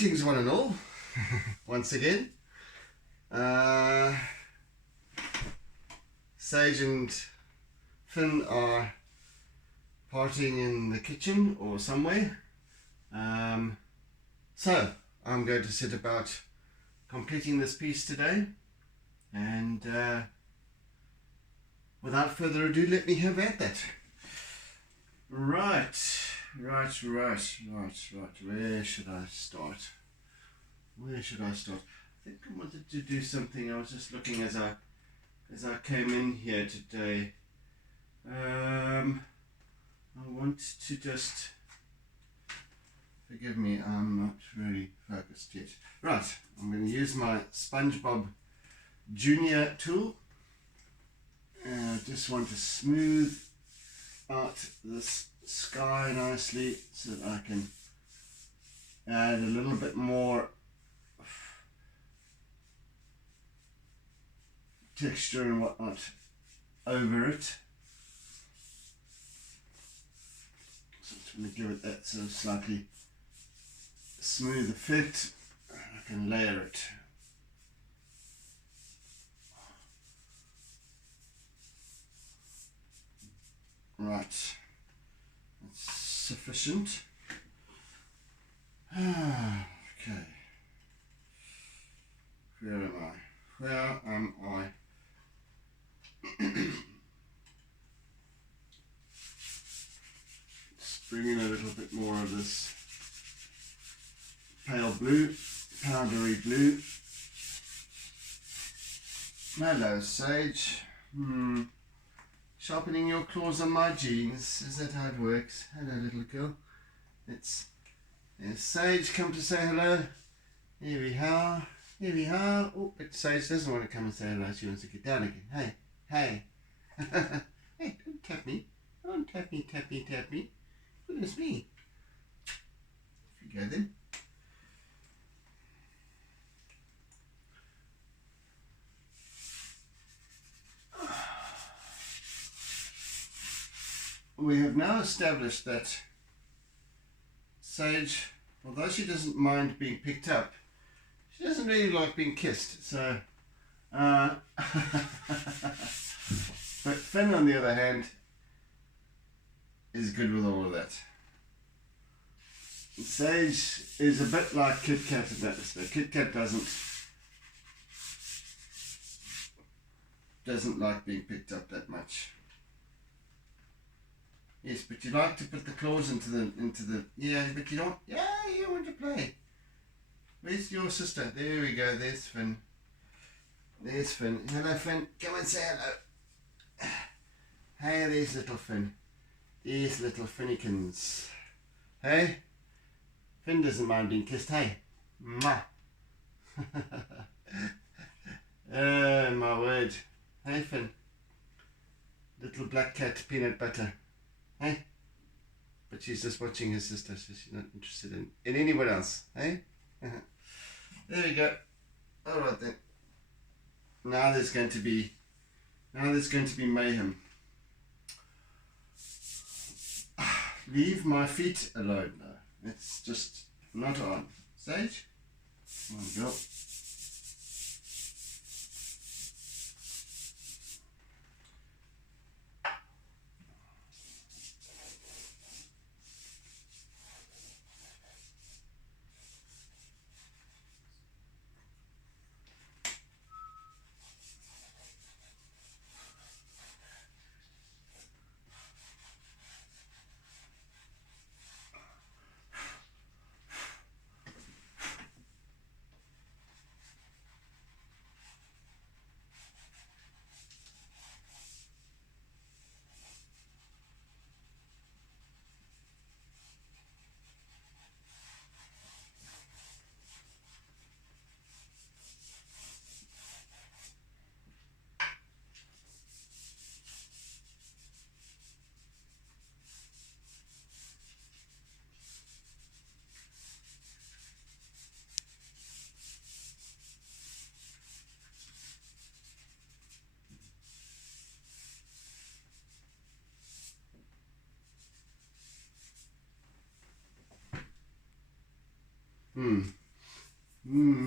Greetings one and all, once again. Sage and Finn are partying in the kitchen or somewhere. So I'm going to set about completing this piece today, and without further ado, let me have at that. Right. Where should I start? I think I wanted to do something. I was just looking as I came in here today. I want to just, forgive me, I'm not really focused yet. Right, I'm going to use my SpongeBob Junior tool. I just want to smooth out this sky nicely so that I can add a little bit more texture and whatnot over it. So I'm just going to give it that sort of slightly smooth effect. I can layer it. Right. Sufficient. Okay. Where am I? Just bring in a little bit more of this pale blue, powdery blue. Hello, Sage. Sharpening your claws on my jeans. Is that how it works? Hello, little girl. There's Sage come to say hello. Here we are. Oh, but Sage doesn't want to come and say hello. She wants to get down again. Hey. Hey, don't tap me. Don't tap me. Goodness me. Off you go then. We have now established that Sage, although she doesn't mind being picked up, she doesn't really like being kissed. So, but Finn, on the other hand, is good with all of that. Sage is a bit like Kit Kat in that respect. Kit Kat doesn't like being picked up that much. Yes, but you like to put the claws into the yeah, but you don't. Yeah, you want to play. Where's your sister? There we go. There's Finn. Hello, Finn. Come and say hello. Hey, there's little Finn. These little Finnykins. Hey, Finn doesn't mind being kissed. Hey, mwah. Oh my word. Hey, Finn. Little black cat, peanut butter. Hey, but she's just watching her sister, so she's not interested in anyone else. Hey, there we go. All right then. Now there's going to be mayhem. Leave my feet alone now. It's just not on. Sage, come on, girl.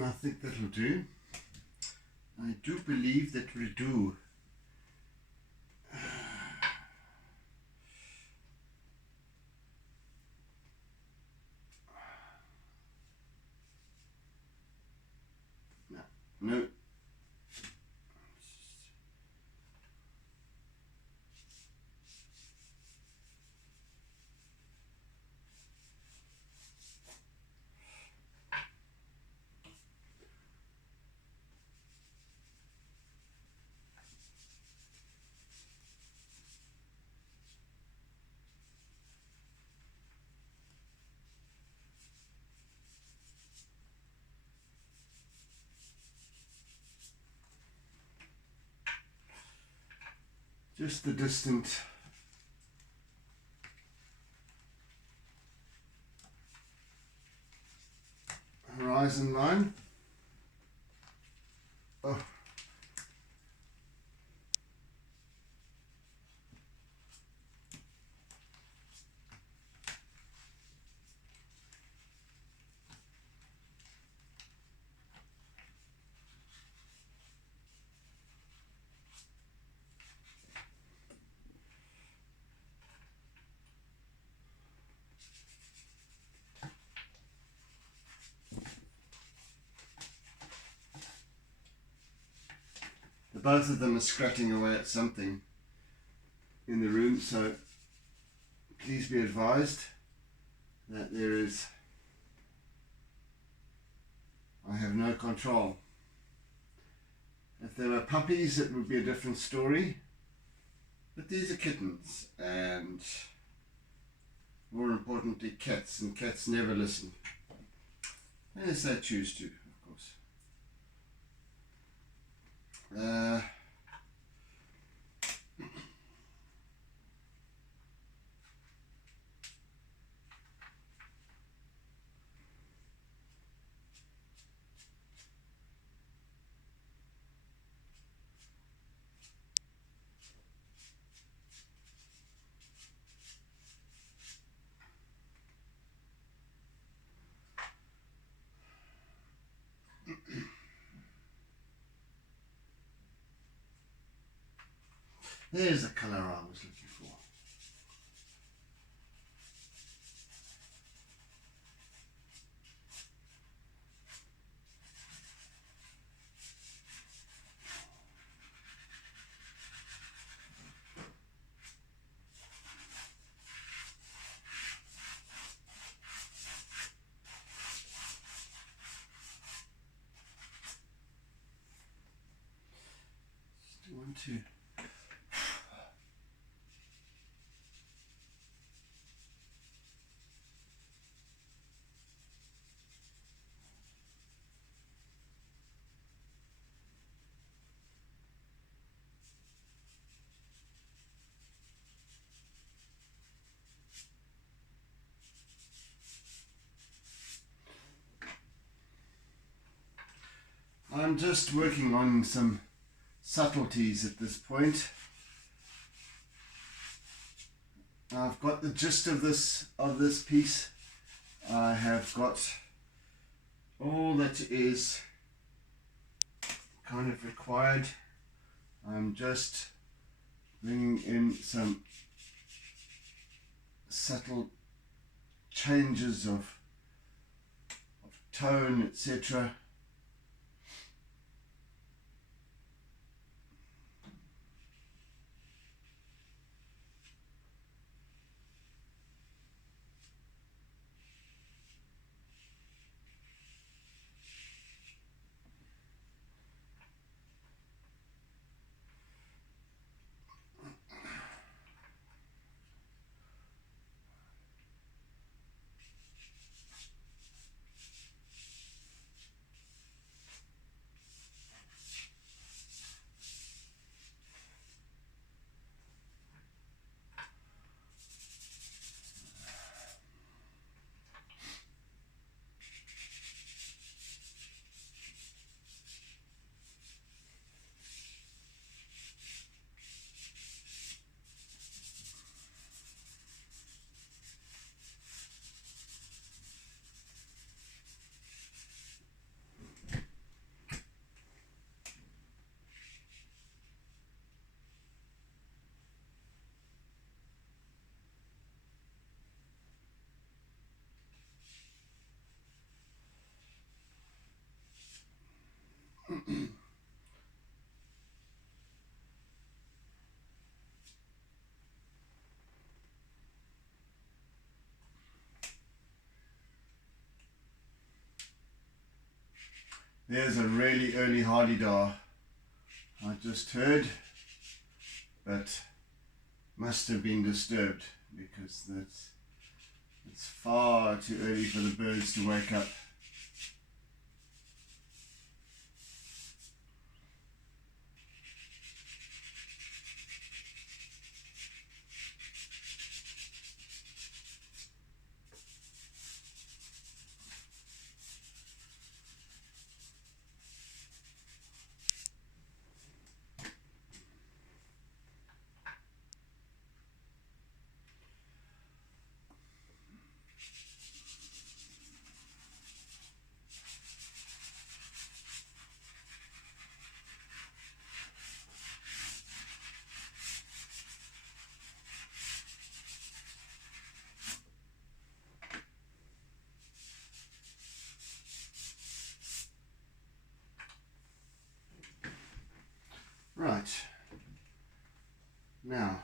I think that'll do. I do believe that will do. No. Just the distant horizon line. Oh. Both of them are scratching away at something in the room, so please be advised that I have no control. If they were puppies, it would be a different story, but these are kittens, and more importantly, cats, and cats never listen, unless they choose to, of course. There's the colour I was looking for. Just want to. I'm just working on some subtleties at this point. I've got the gist of this piece. I have got all that is kind of required. I'm just bringing in some subtle changes of tone, etc. There's a really early hardy-dar I just heard, but must have been disturbed because it's far too early for the birds to wake up. Right, now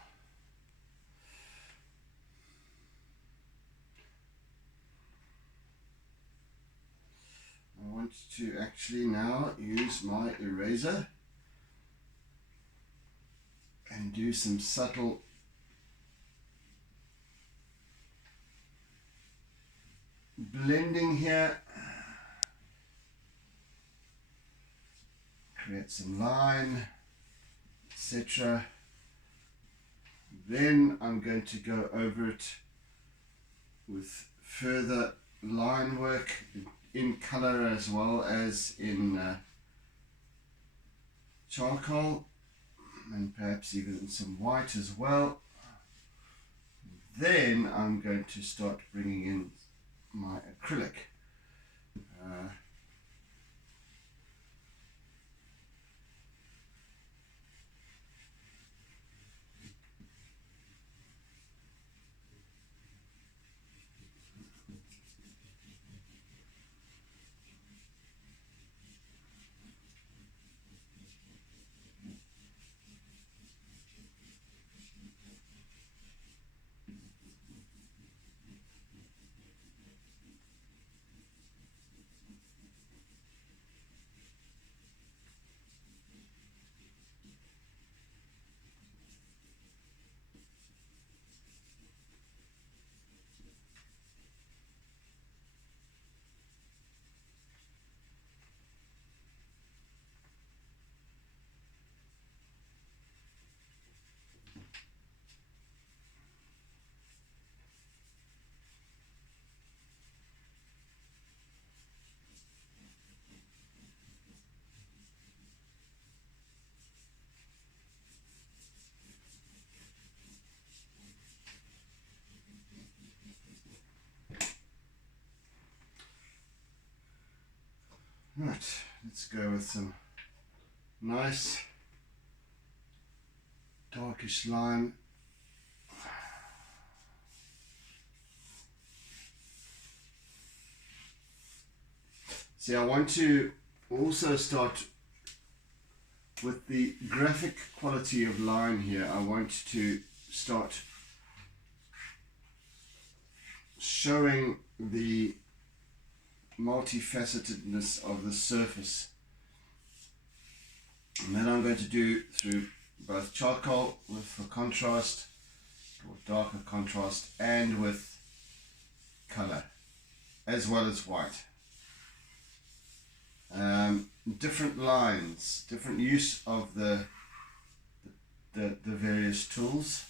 I want to actually now use my eraser and do some subtle blending here. Create some line, etc. Then I'm going to go over it with further line work in color as well as in charcoal, and perhaps even some white as well. Then I'm going to start bringing in my acrylic. Right, let's go with some nice darkish line. See, I want to also start with the graphic quality of line here. I want to start showing the multifacetedness of the surface, and that I'm going to do through both charcoal for contrast or darker contrast and with color as well as white. Different lines, different use of the various tools.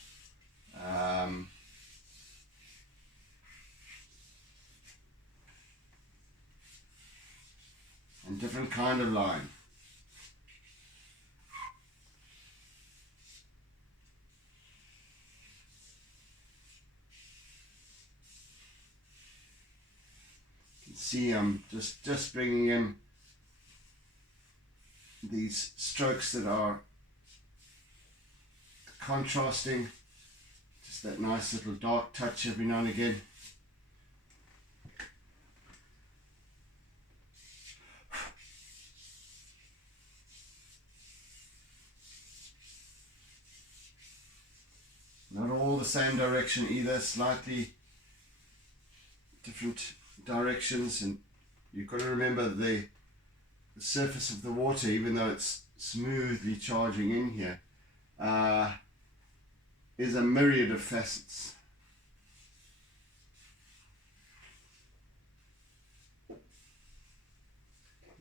And different kind of line. You can see I'm just bringing in these strokes that are contrasting, just that nice little dark touch every now and again. Not all the same direction either, slightly different directions, and you've got to remember the the surface of the water, even though it's smoothly charging in here, is a myriad of facets.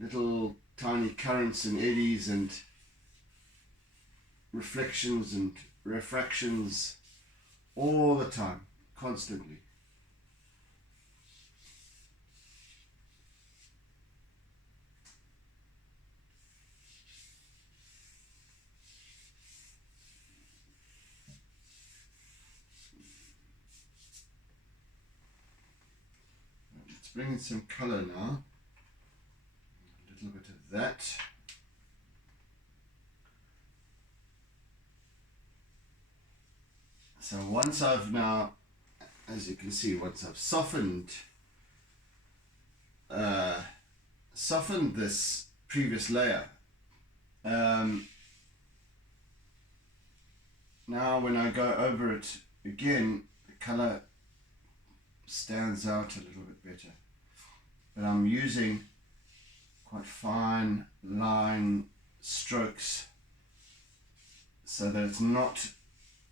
Little tiny currents and eddies and reflections and refractions all the time, constantly. Let's bring in some color now. A little bit of that. So once I've now, as you can see, once I've softened this previous layer, now when I go over it again, the color stands out a little bit better. But I'm using quite fine line strokes so that it's not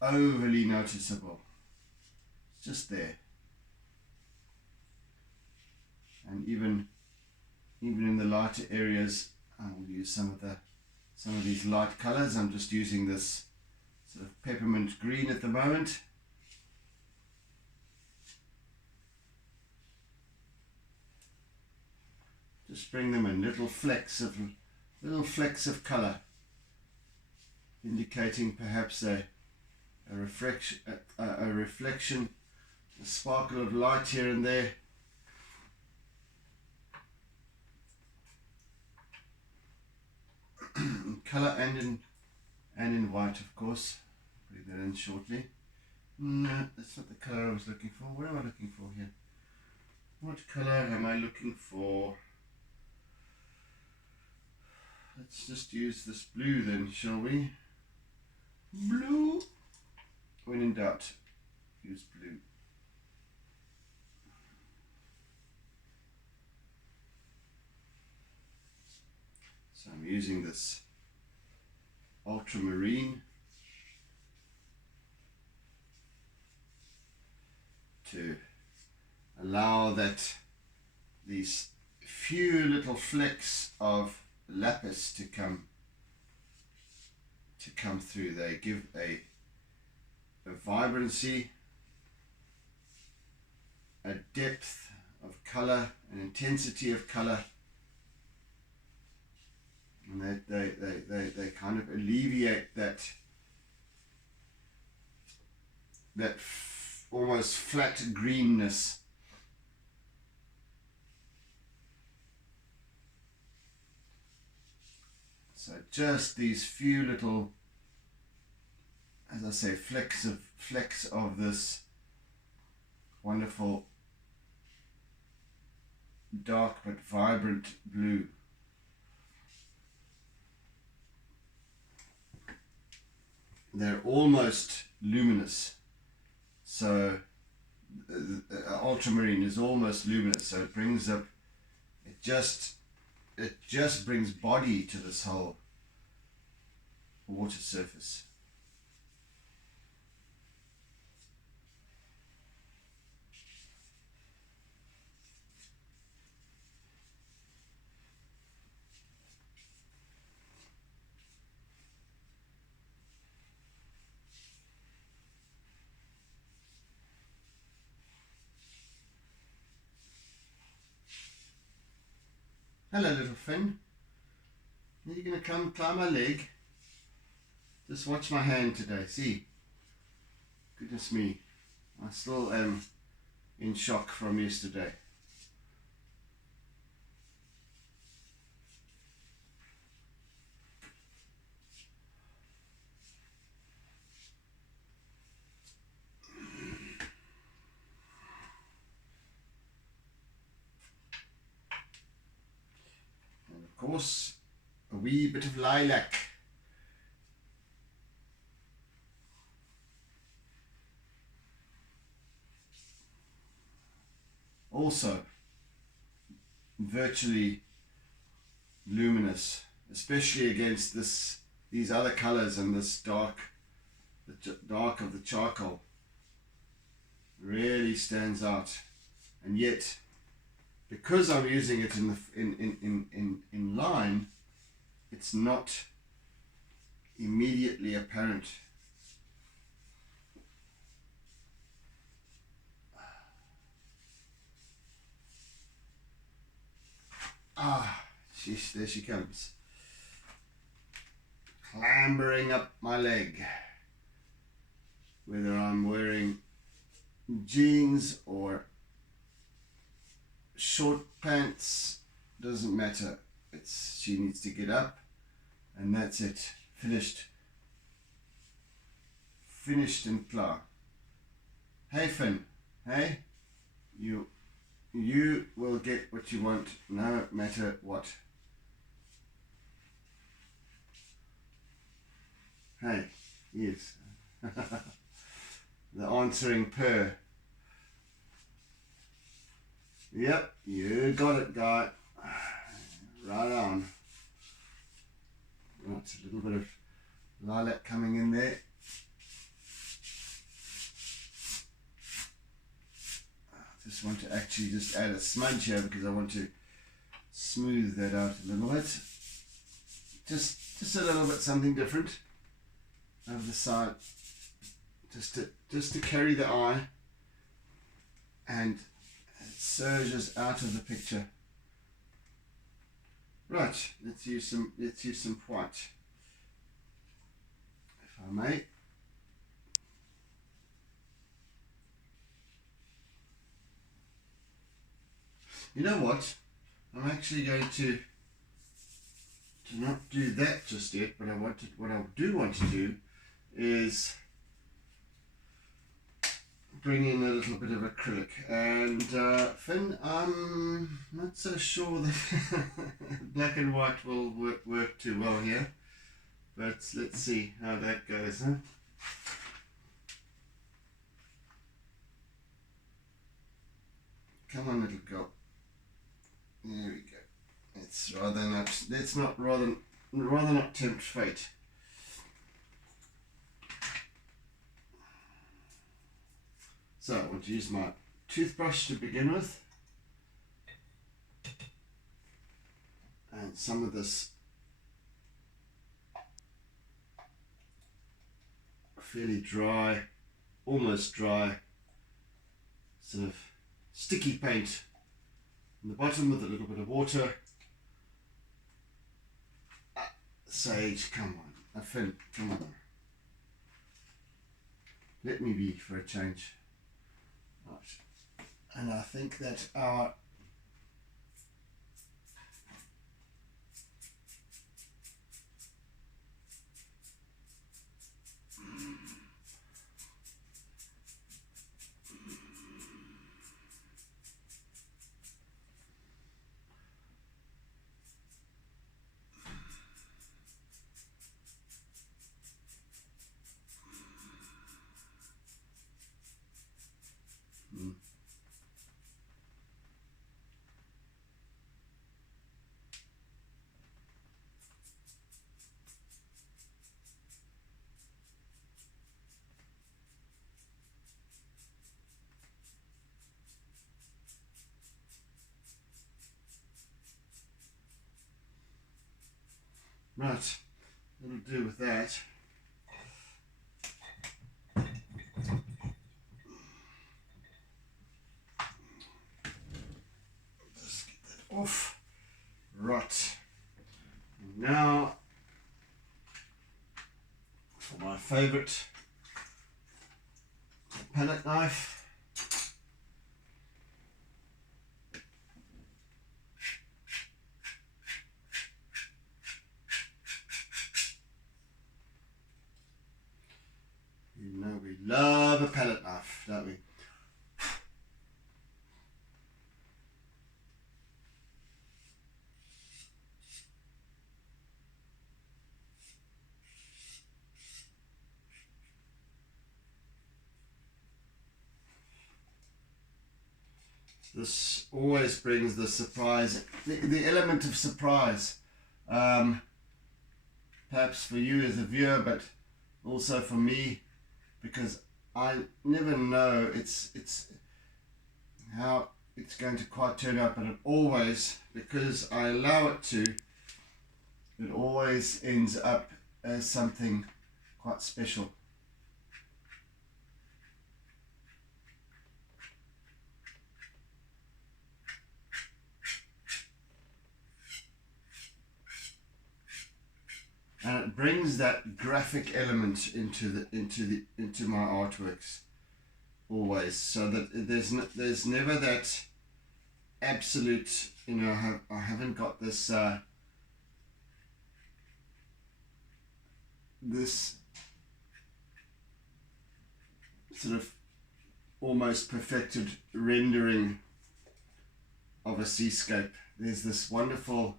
overly noticeable. It's just there. And even in the lighter areas, I will use some of these light colors. I'm just using this sort of peppermint green at the moment. Just bring them in little flecks of color, indicating perhaps a reflection, a sparkle of light here and there. In color and in white, of course. Put that in shortly. No, that's not the color I was looking for. What am I looking for here? What color am I looking for? Let's just use this blue then, shall we? Blue. When in doubt, use blue. So I'm using this ultramarine to allow that these few little flecks of lapis to come through. They give a vibrancy, a depth of color, an intensity of color, and they kind of alleviate that almost flat greenness. So just these few little, as I say, flecks of this wonderful dark but vibrant blue. They're almost luminous. So ultramarine is almost luminous. So it brings up, it just brings body to this whole water surface. Hello, little friend. Are you going to come climb my leg? Just watch my hand today. See? Goodness me. I still am in shock from yesterday. And of course, a wee bit of lilac. Also, virtually luminous, especially against these other colors and this dark, the dark of the charcoal really stands out. And yet, because I'm using it in line, it's not immediately apparent. Ah, sheesh, there she comes. Clambering up my leg. Whether I'm wearing jeans or short pants, doesn't matter. She needs to get up, and that's it. Finished and klar. Hey Finn, hey, you will get what you want, no matter what. Hey, yes. The answering purr. Yep, you got it, guy. Right on. Right, a little bit of lilac coming in there. I just want to actually just add a smudge here because I want to smooth that out a little bit. Just a little bit something different over the side. Just to carry the eye, and it surges out of the picture. Right, let's use some white, if I may. You know what? I'm actually going to not do that just yet, but what I do want to do is bring in a little bit of acrylic. And Finn, I'm not so sure that black and white will work too well here, but let's see how that goes, huh? Come on, little girl. There we go. Let's rather not tempt fate. So I want to use my toothbrush to begin with, and some of this fairly dry, almost dry, sort of sticky paint in the bottom with a little bit of water. Sage, come on. Finn, come on. Let me be for a change. Right. And I think that our right, that'll do with that. Just get that off. Right. Now for my favourite palette knife. You know we love a palette knife, don't we? This always brings the surprise, the element of surprise perhaps for you as a viewer, but also for me, because I never know it's how it's going to quite turn out, but it always, because I allow it to, it always ends up as something quite special. And it brings that graphic element into my artworks always, so that there's never that absolute, you know, I haven't got this this sort of almost perfected rendering of a seascape. There's this wonderful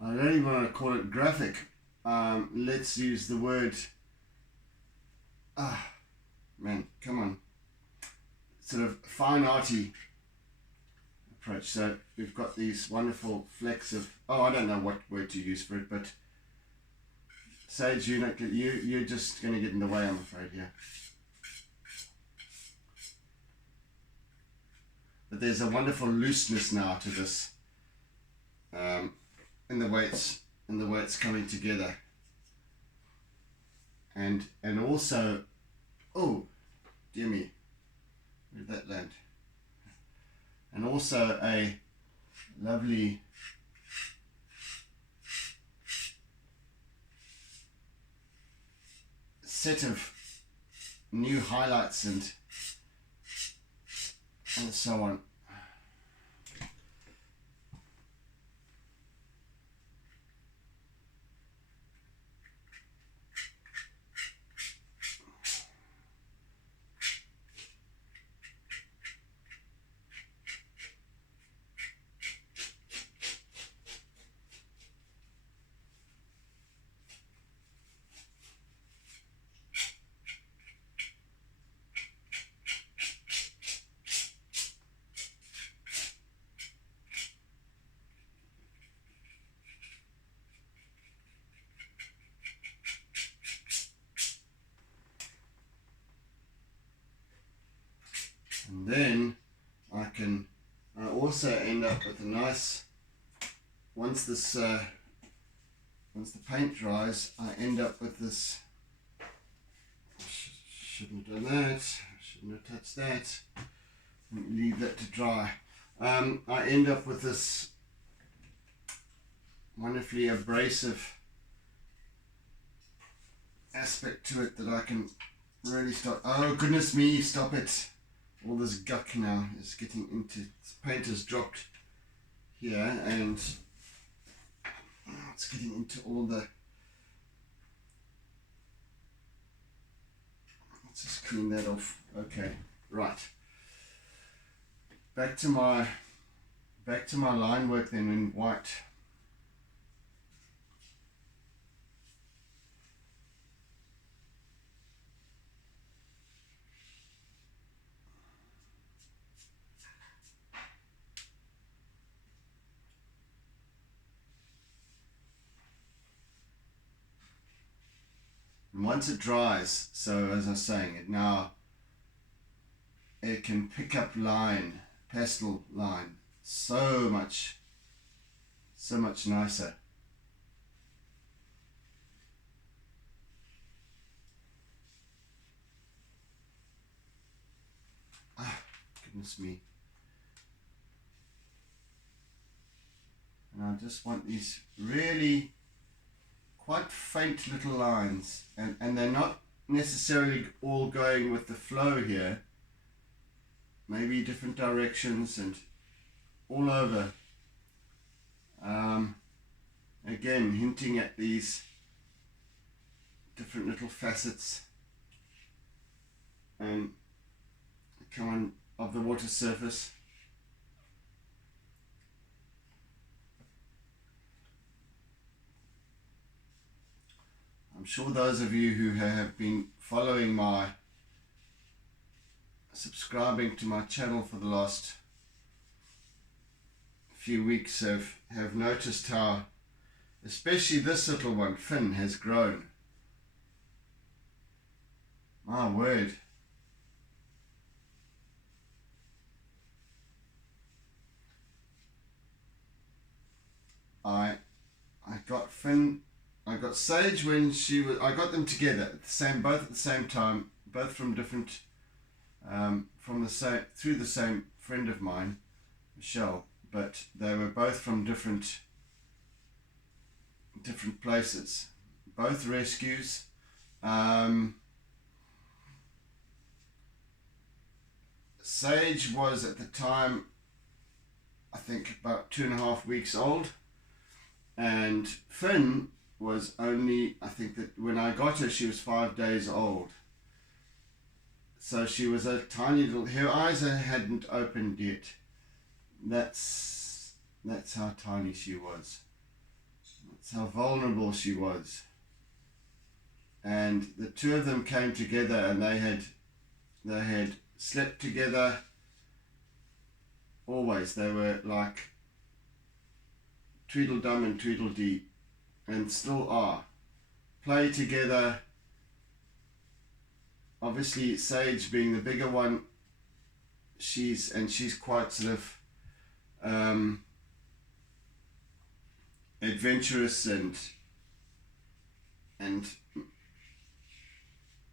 I don't even want to call it graphic. Let's use the word. Man, come on. Sort of fine arty approach. So we've got these wonderful flecks of. Oh, I don't know what word to use for it, but Sage, you're just going to get in the way, I'm afraid. Yeah. But there's a wonderful looseness now to this. In the way it's coming together, and also, oh dear me, where did that land? And also a lovely set of new highlights and so on. And then I also end up with a nice, once the paint dries, I end up with this, shouldn't have done that, shouldn't have touched that, leave that to dry. I end up with this wonderfully abrasive aspect to it that I can really start. Oh goodness me, stop it. All this guck now is getting into, paint has dropped here and it's getting into all the, let's just clean that off. Okay, right. Back to my line work then in white. And once it dries, so as I was saying, it can pick up line, pastel line, so much nicer. Goodness me. And I just want these really quite faint little lines, and they're not necessarily all going with the flow here, maybe different directions and all over, again hinting at these different little facets of the water surface. I'm sure those of you who have been following my subscribing to my channel for the last few weeks have noticed how, especially this little one, Finn, has grown. My word. I got Finn, I got Sage when she was, I got them together at the same, both at the same time, both from different, through the same friend of mine, Michelle, but they were both from different places, both rescues. Sage was at the time, I think, about 2.5 weeks old, and Finn was only, I think that when I got her she was 5 days old, so she was a tiny little, her eyes hadn't opened yet. That's how tiny she was. That's how vulnerable she was. And the two of them came together, and they had slept together always. They were like Tweedledum and Tweedledee, and still are. Play together. Obviously Sage being the bigger one, she's quite sort of adventurous and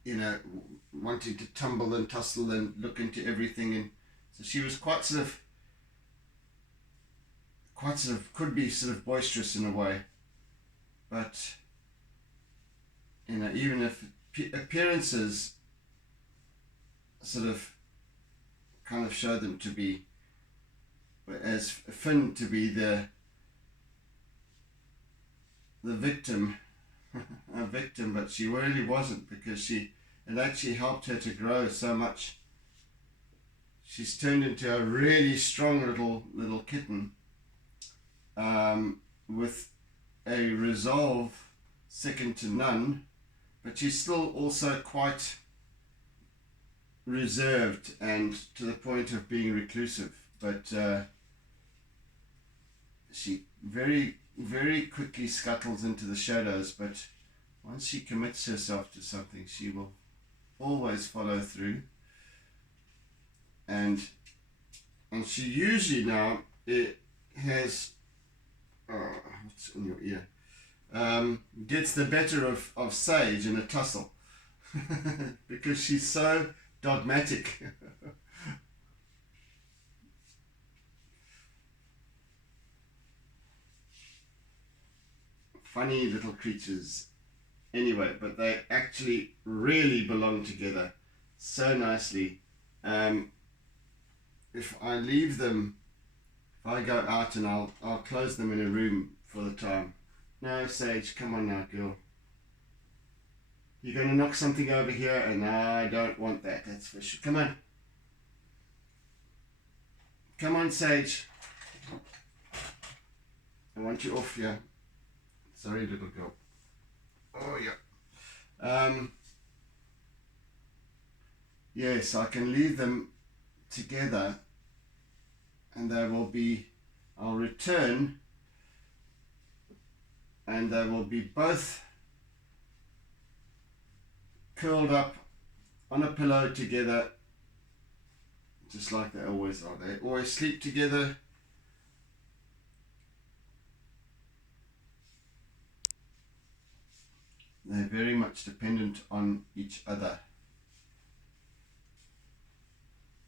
you know, wanting to tumble and tussle and look into everything, and so she was quite sort of could be sort of boisterous in a way, but you know, even if appearances sort of kind of show them to be, as Finn to be the victim, a victim, but she really wasn't, because it actually helped her to grow so much. She's turned into a really strong little kitten, with a resolve second to none, but she's still also quite reserved and to the point of being reclusive, but she very, very quickly scuttles into the shadows, but once she commits herself to something, she will always follow through, and she usually now has what's in your ear, gets the better of Sage in a tussle because she's so dogmatic. Funny little creatures anyway, but they actually really belong together so nicely. If I leave them, if I go out and I'll close them in a room for the time. No, Sage, come on now, girl. You're going to knock something over here, and I don't want that, that's for sure. Come on. Come on, Sage. I want you off here. Sorry, little girl. Oh, yeah. Yes, I can leave them together, and they will be, I'll return, and they will be both curled up on a pillow together, just like they always are. They always sleep together. They're very much dependent on each other.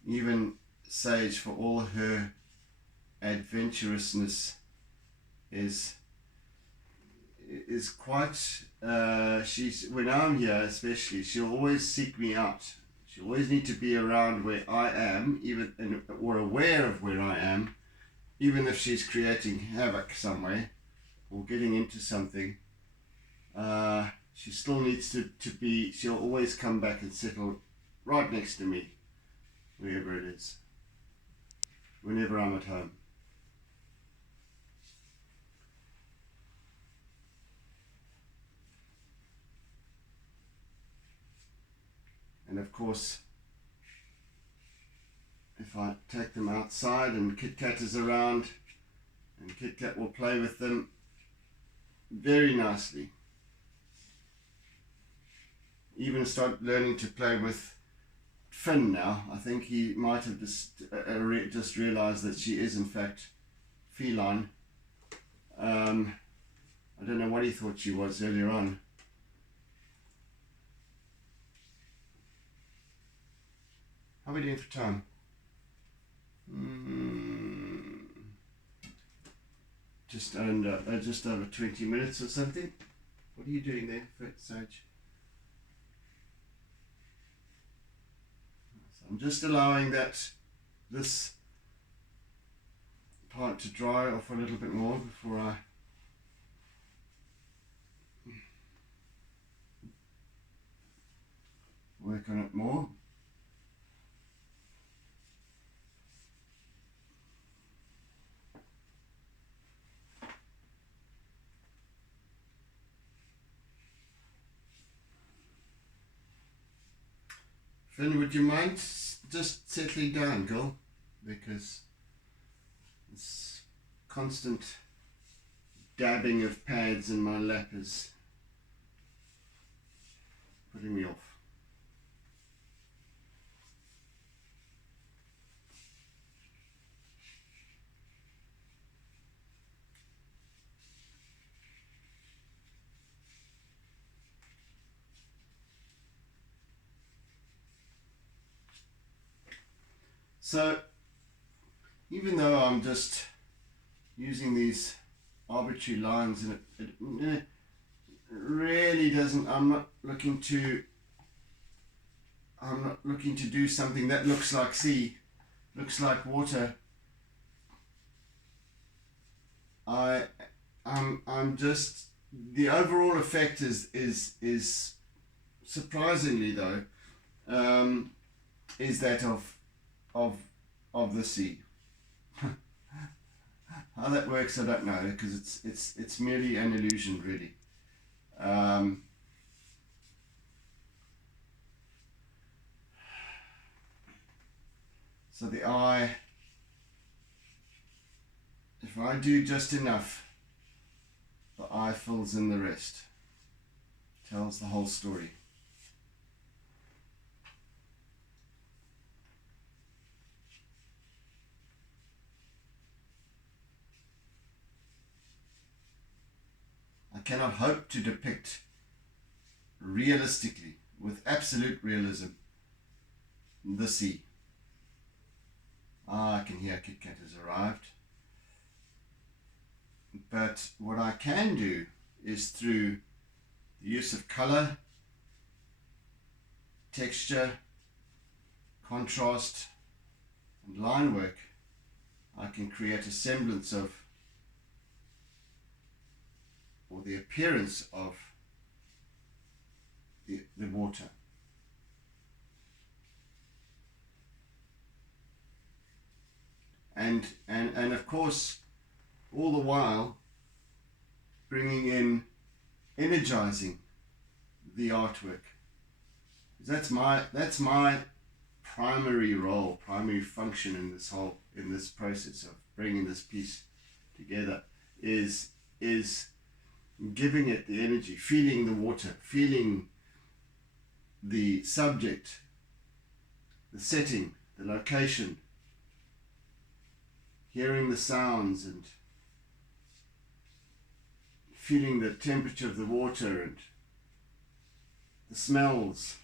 Even Sage, for all her adventurousness, is quite, when I'm here especially, she'll always seek me out. She'll always need to be around where I am, or aware of where I am, even if she's creating havoc somewhere or getting into something. She still needs to be, she'll always come back and settle right next to me, wherever it is, whenever I'm at home. And of course, if I take them outside and Kit Kat is around, and Kit Kat will play with them very nicely. Even start learning to play with Finn now. I think he might have just realized that she is in fact feline. I don't know what he thought she was earlier on. How are we doing for time? Just over 20 minutes or something. What are you doing there, Sage? So I'm just allowing this part to dry off a little bit more before I work on it more. Finn, would you mind just settling down, girl? Because this constant dabbing of pads in my lap is putting me off. So, even though I'm just using these arbitrary lines, and it really doesn't, I'm not looking to do something that looks like sea, looks like water. I'm just, the overall effect is surprisingly though, is that of the sea. How that works, I don't know, because it's merely an illusion, really. So the eye, if I do just enough, the eye fills in the rest, tells the whole story. I cannot hope to depict realistically, with absolute realism, the sea. I can hear Kit Kat has arrived. But what I can do is through the use of color, texture, contrast, and line work, I can create a semblance of, or the appearance of, the water. And of course, all the while bringing in, energizing the artwork. That's my primary role, primary function in this process of bringing this piece together is giving it the energy, feeling the water, feeling the subject, the setting, the location, hearing the sounds and feeling the temperature of the water and the smells.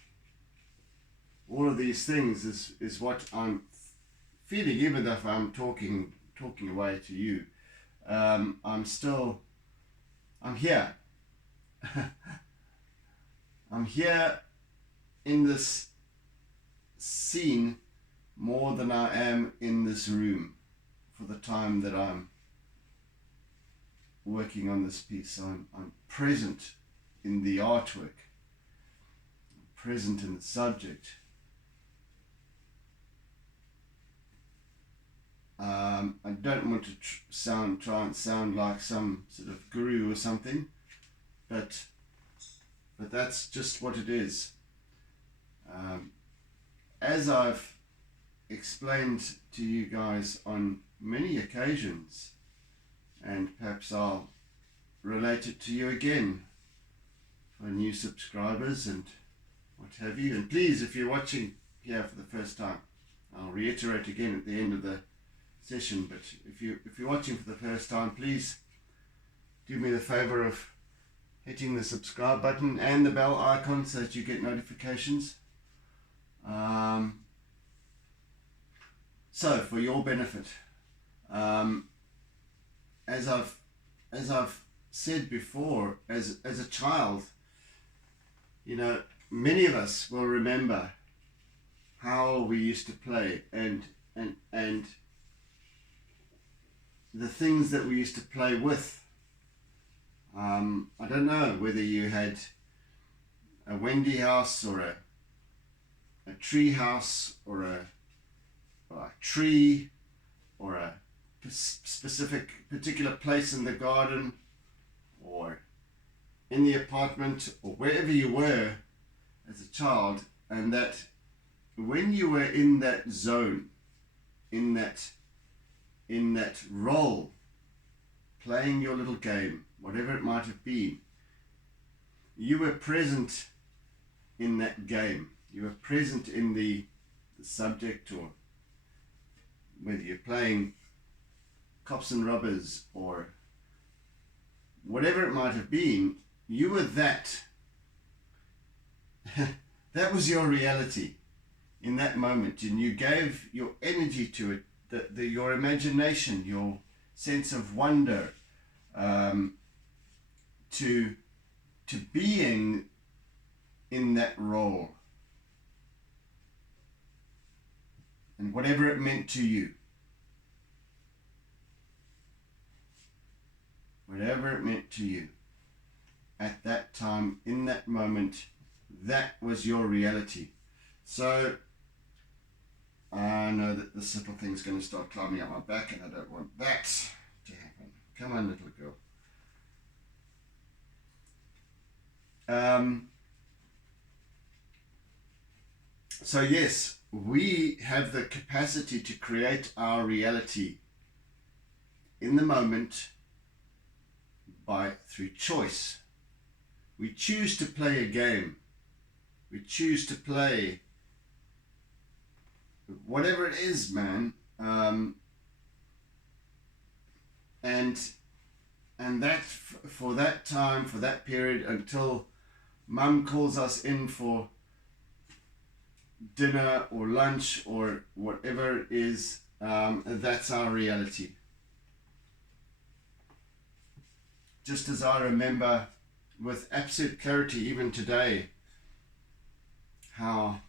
All of these things is what I'm feeling, even if I'm talking away to you. I'm here. I'm here in this scene more than I am in this room for the time that I'm working on this piece. So I'm present in the artwork, I'm present in the subject. I don't want to try and sound like some sort of guru or something, but that's just what it is. As I've explained to you guys on many occasions, and perhaps I'll relate it to you again for new subscribers and what have you. And please, if you're watching here for the first time, I'll reiterate again at the end of the session, but if you're watching for the first time, please do me the favor of hitting the subscribe button and the bell icon so that you get notifications. So for your benefit, as I've said before, as a child, you know, many of us will remember how we used to play and the things that we used to play with. I don't know whether you had a Wendy house or a tree house or a tree or a particular place in the garden or in the apartment or wherever you were as a child, and that when you were in that zone, in that role, playing your little game, whatever it might have been, you were present in that game. You were present in the subject, or whether you're playing cops and robbers or whatever it might have been, you were that. That was your reality in that moment, and you gave your energy to it, your imagination, your sense of wonder, to being in that role, and whatever it meant to you. Whatever it meant to you at that time, in that moment, that was your reality. So I know that this little thing's going to start climbing up my back, and I don't want that to happen. Come on, little girl. So yes, we have the capacity to create our reality in the moment through choice. We choose to play a game. We choose to play whatever it is, man. And that for that time, for that period, until Mum calls us in for dinner or lunch or whatever it is, that's our reality. Just as I remember with absolute clarity even today how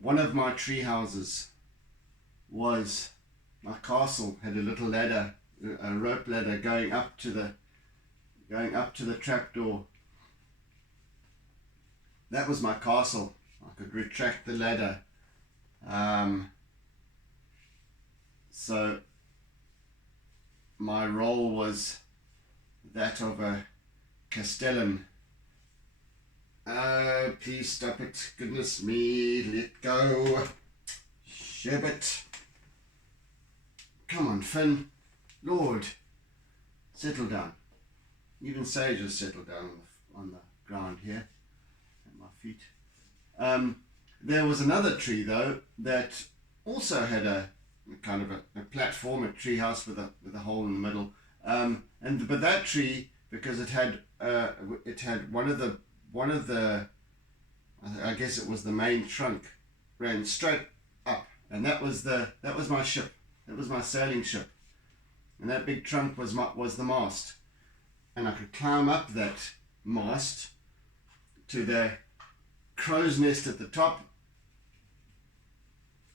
one of my tree houses was, my castle had a little ladder, a rope ladder going up to the trapdoor. That was my castle. I could retract the ladder. So my role was that of a castellan. Please stop it. Goodness me, let go. Sherbet. Come on, Finn. Lord, settle down. Even Sage has settled down on the ground here at my feet. There was another tree though that also had a kind of a platform, a tree house with a hole in the middle. But that tree, because it had one of the I guess it was the main trunk, ran straight up, and that was my ship. That was my sailing ship, and that big trunk was the mast, and I could climb up that mast to the crow's nest at the top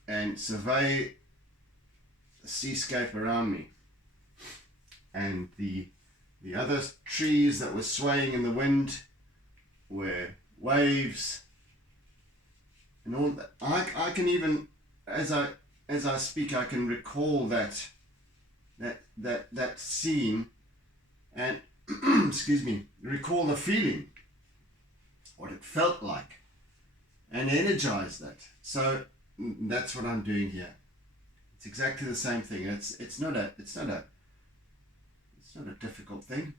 and survey the seascape around me, and the other trees that were swaying in the wind were waves and all that. I can even, as I speak, I can recall that scene and excuse me, recall the feeling, what it felt like and energize that. So that's what I'm doing here. It's exactly the same thing. It's not a difficult thing.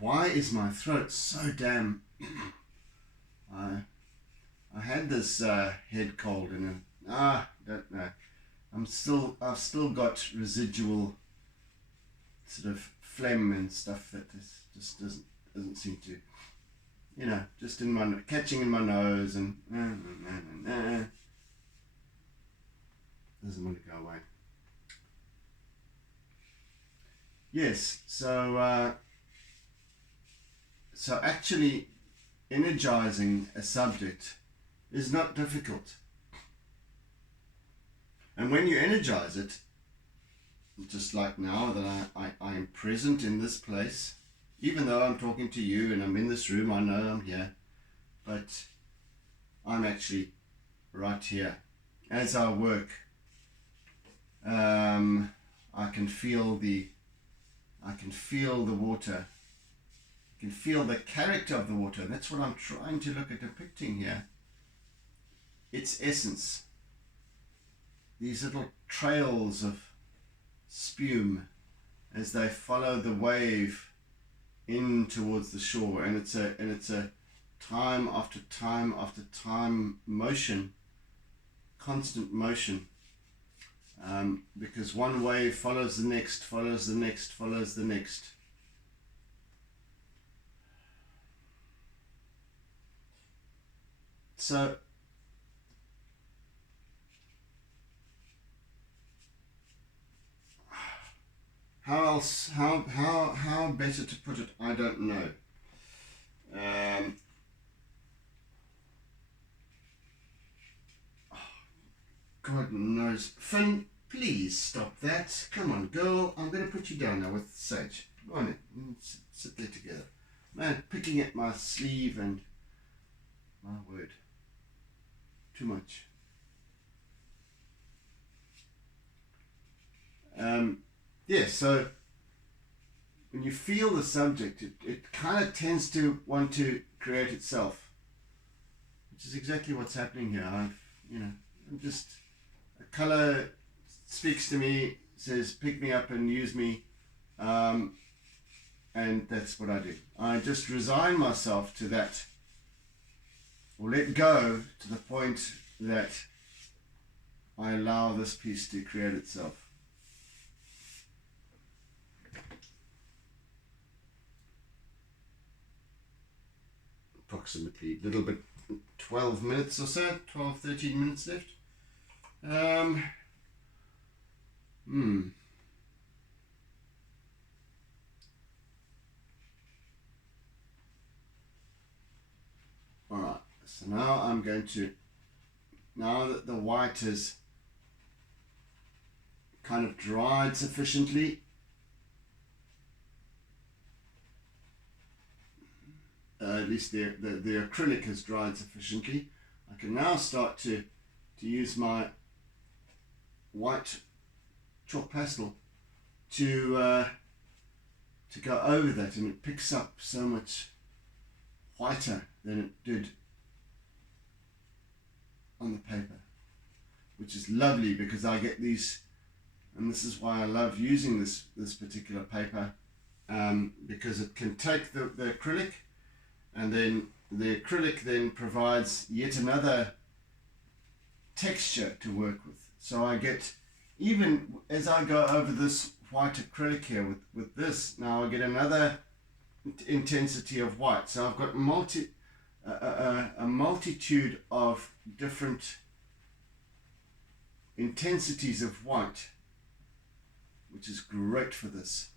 Why is my throat so damn? I had this head cold and don't know. I've still got residual sort of phlegm and stuff that just doesn't seem to, just catching in my nose and doesn't want to go away. Yes, so actually energizing a subject is not difficult. And when you energize it, just like now that I am present in this place, even though I'm talking to you and I'm in this room, I know I'm here, but I'm actually right here. As I work, I can feel the water. I can feel the character of the water. That's what I'm trying to look at depicting here. Its essence. These little trails of spume as they follow the wave in towards the shore, and it's a time after time after time motion, constant motion, because one wave follows the next, follows the next, follows the next. So how better to put it, I don't know. God knows. Finn, please stop that. Come on, girl. I'm going to put you down now with Sage. Go on in. Sit there together. Man, picking at my sleeve and... my word. Too much. Yeah, so when you feel the subject, it kind of tends to want to create itself, which is exactly what's happening here. I'm just, a color speaks to me, says pick me up and use me, and that's what I do. I just resign myself to that, or let go to the point that I allow this piece to create itself. Approximately a little bit, 12 minutes or so, 12, 13 minutes left. Alright, so now I'm going to, now that the white is kind of dried sufficiently, at least the acrylic has dried sufficiently, I can now start to use my white chalk pastel to go over that, and it picks up so much whiter than it did on the paper, which is lovely because I get these, and this is why I love using this particular paper, because it can take the acrylic, and then the acrylic then provides yet another texture to work with. So I get, even as I go over this white acrylic here with this, now I get another intensity of white. So I've got a multitude of different intensities of white, which is great for this.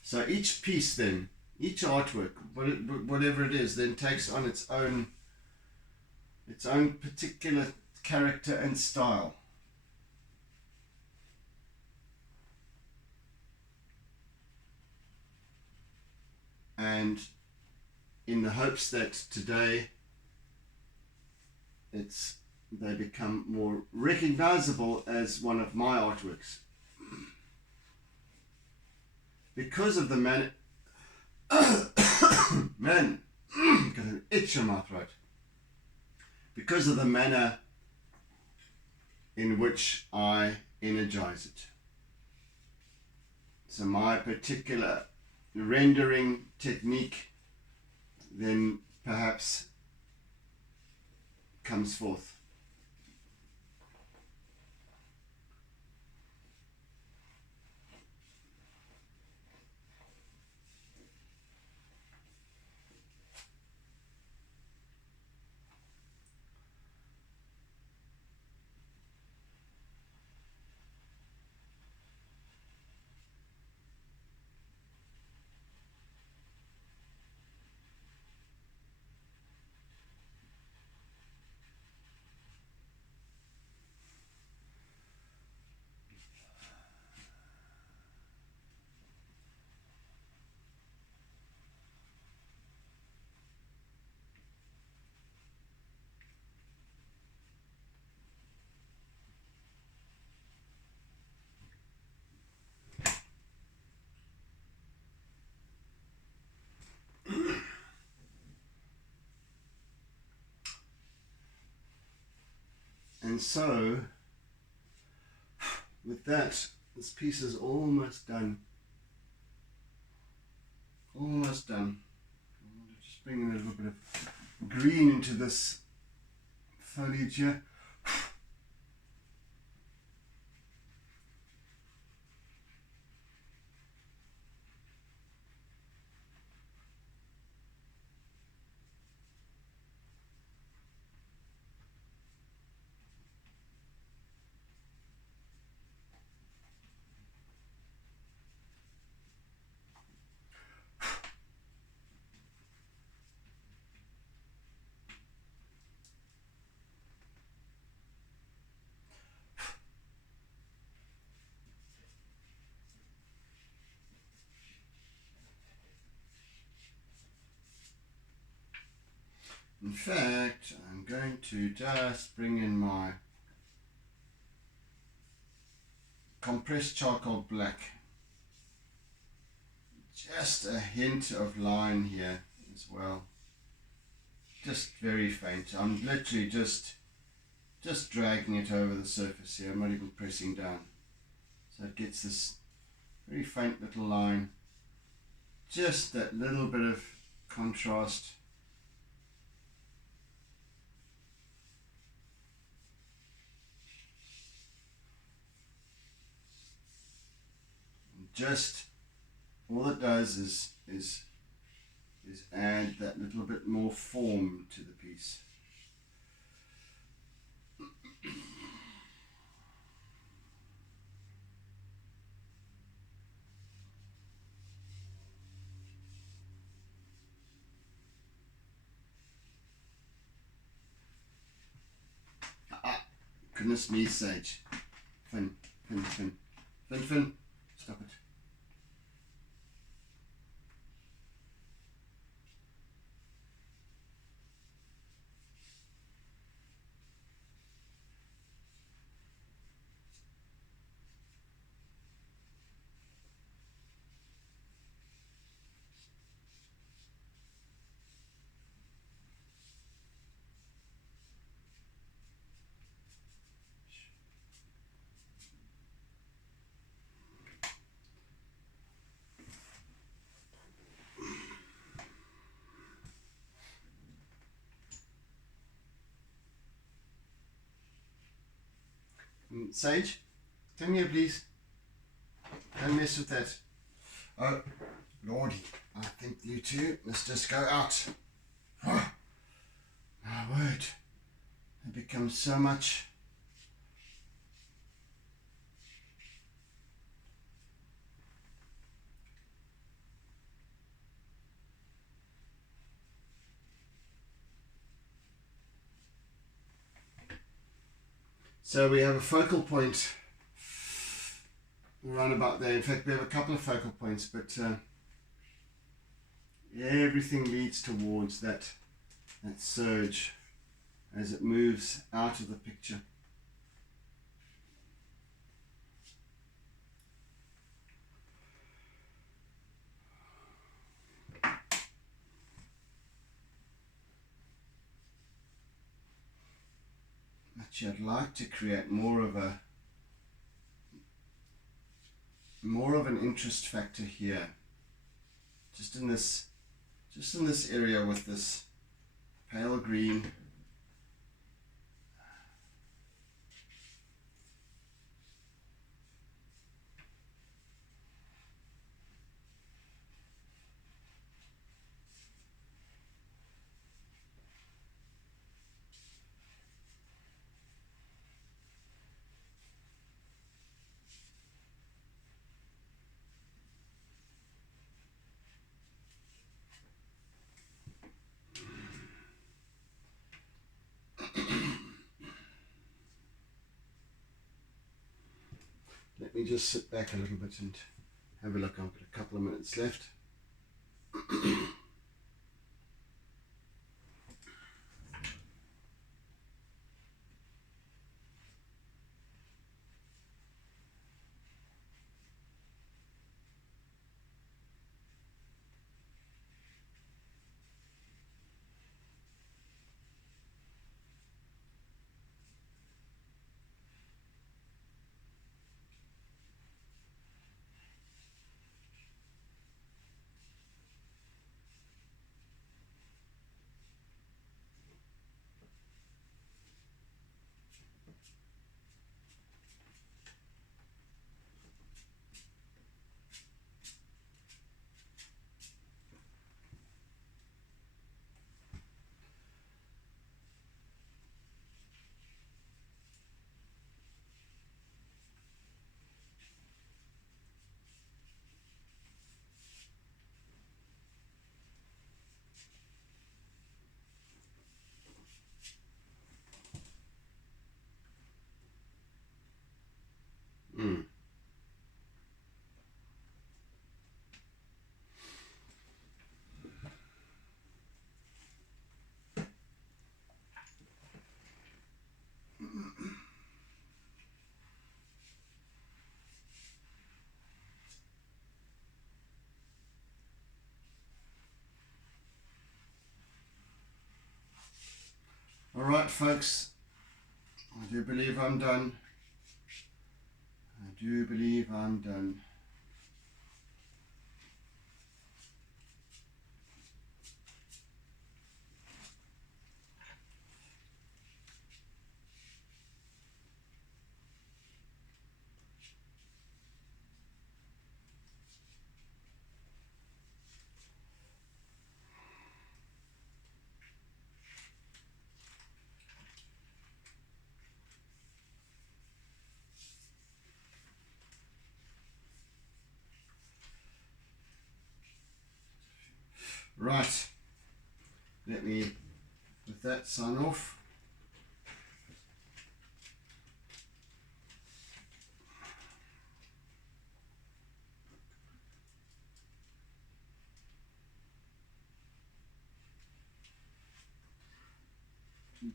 So each piece then, each artwork, whatever it is, then takes on its own particular character and style. And in the hopes that today they become more recognizable as one of my artworks. because of the man, man, got an itch in my throat. Because of the manner in which I energize it. So my particular rendering technique then perhaps comes forth. And so, with that, this piece is almost done. Almost done. I'm just bringing a little bit of green into this foliage here. In fact, I'm going to just bring in my compressed charcoal black. Just a hint of line here as well. Just very faint. I'm literally just dragging it over the surface here. I'm not even pressing down. So it gets this very faint little line. Just that little bit of contrast. Just all it does is add that little bit more form to the piece. Goodness me, Sage. Fin, stop it. Sage, come here please. Don't mess with that. Oh, Lordy, I think you two must just go out. Oh, my word, it becomes so much. So we have a focal point around about there. In fact, we have a couple of focal points, but everything leads towards that surge as it moves out of the picture. Actually, I'd like to create more of an interest factor here, just in this area with this pale green. Let me just sit back a little bit and have a look. I've got a couple of minutes left. All right, folks, I do believe I'm done. I do believe I'm done. Right, let me, with that, sign off.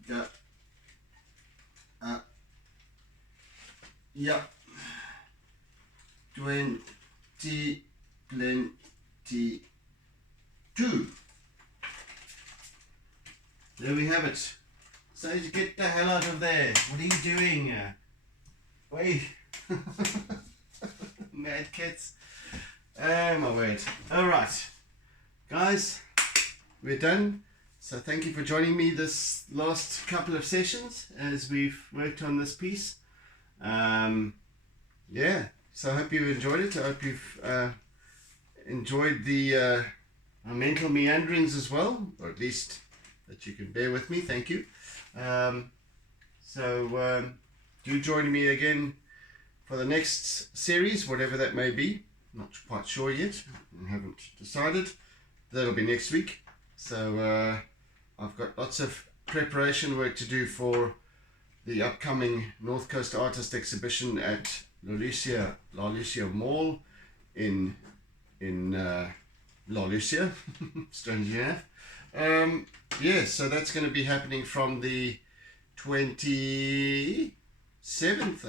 Go. Yeah. 2022. There we have it. So get the hell out of there. What are you doing? Wait. Mad kids. Oh my word. Alright. Guys, we're done. So thank you for joining me this last couple of sessions as we've worked on this piece. Yeah, so I hope you enjoyed it. I hope you've enjoyed the mental meanderings as well, or at least that you can bear with me. Thank you. Do join me again for the next series, whatever that may be. Not quite sure yet. I haven't decided. That'll be next week. So I've got lots of preparation work to do for the upcoming North Coast Artist Exhibition at La Lucia Mall in La Lucia, strangely enough. Yeah, so that's going to be happening from the 27th,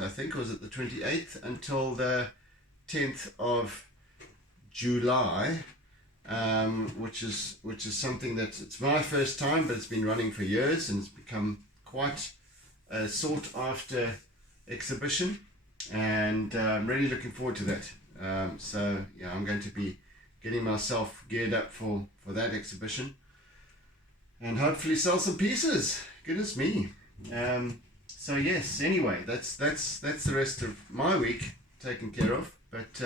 I think, or was it the 28th, until the 10th of July, which is something that it's my first time, but it's been running for years and it's become quite a sought after exhibition, and I'm really looking forward to that. So yeah, I'm going to be getting myself geared up for that exhibition, and hopefully sell some pieces. Goodness me. So yes, anyway, that's the rest of my week taken care of. But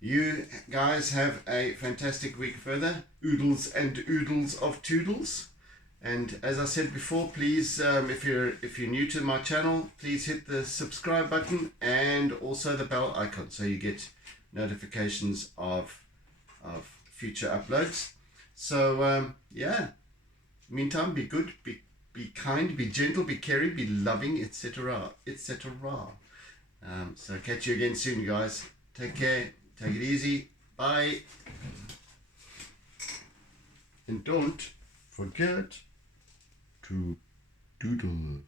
you guys have a fantastic week further. Oodles and oodles of toodles. And as I said before, please, if you're new to my channel, please hit the subscribe button and also the bell icon so you get notifications of future uploads. So yeah, meantime, be good, be kind, be gentle, be caring, be loving, etc., etc. So catch you again soon, guys. Take care, take it easy, bye, and don't forget to doodle.